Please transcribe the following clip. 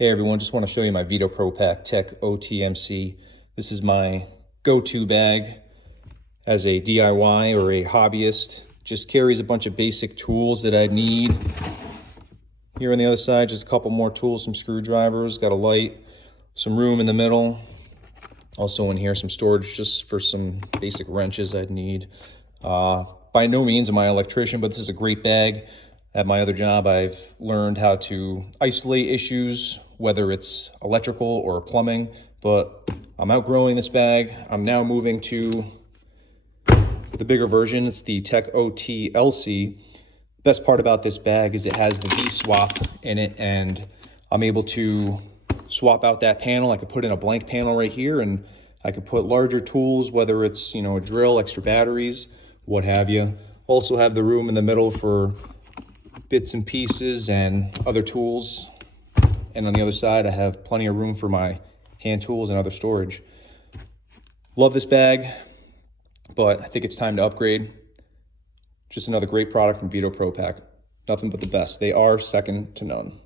Hey everyone, just want to show you my Veto Pro Pack Tech OTMC. This is my go-to bag as a DIY or a hobbyist. Just carries a bunch of basic tools that I need. Here on the other side, just a couple more tools, some screwdrivers, got a light, some room in the middle. Also in here, some storage just for some basic wrenches I'd need. By no means am I an electrician, but this is a great bag. At my other job, I've learned how to isolate issues, whether it's electrical or plumbing, but I'm outgrowing this bag. I'm now moving to the bigger version. It's the Tech OT-LC. Best part about this bag is it has the V-swap in it, and I'm able to swap out that panel. I could put in a blank panel right here, and I could put larger tools, whether it's, a drill, extra batteries, what have you. Also have the room in the middle for bits and pieces and other tools. And on the other side, I have plenty of room for my hand tools and other storage. Love this bag, but I think it's time to upgrade. Just another great product from Veto Pro Pack. Nothing but the best. They are second to none.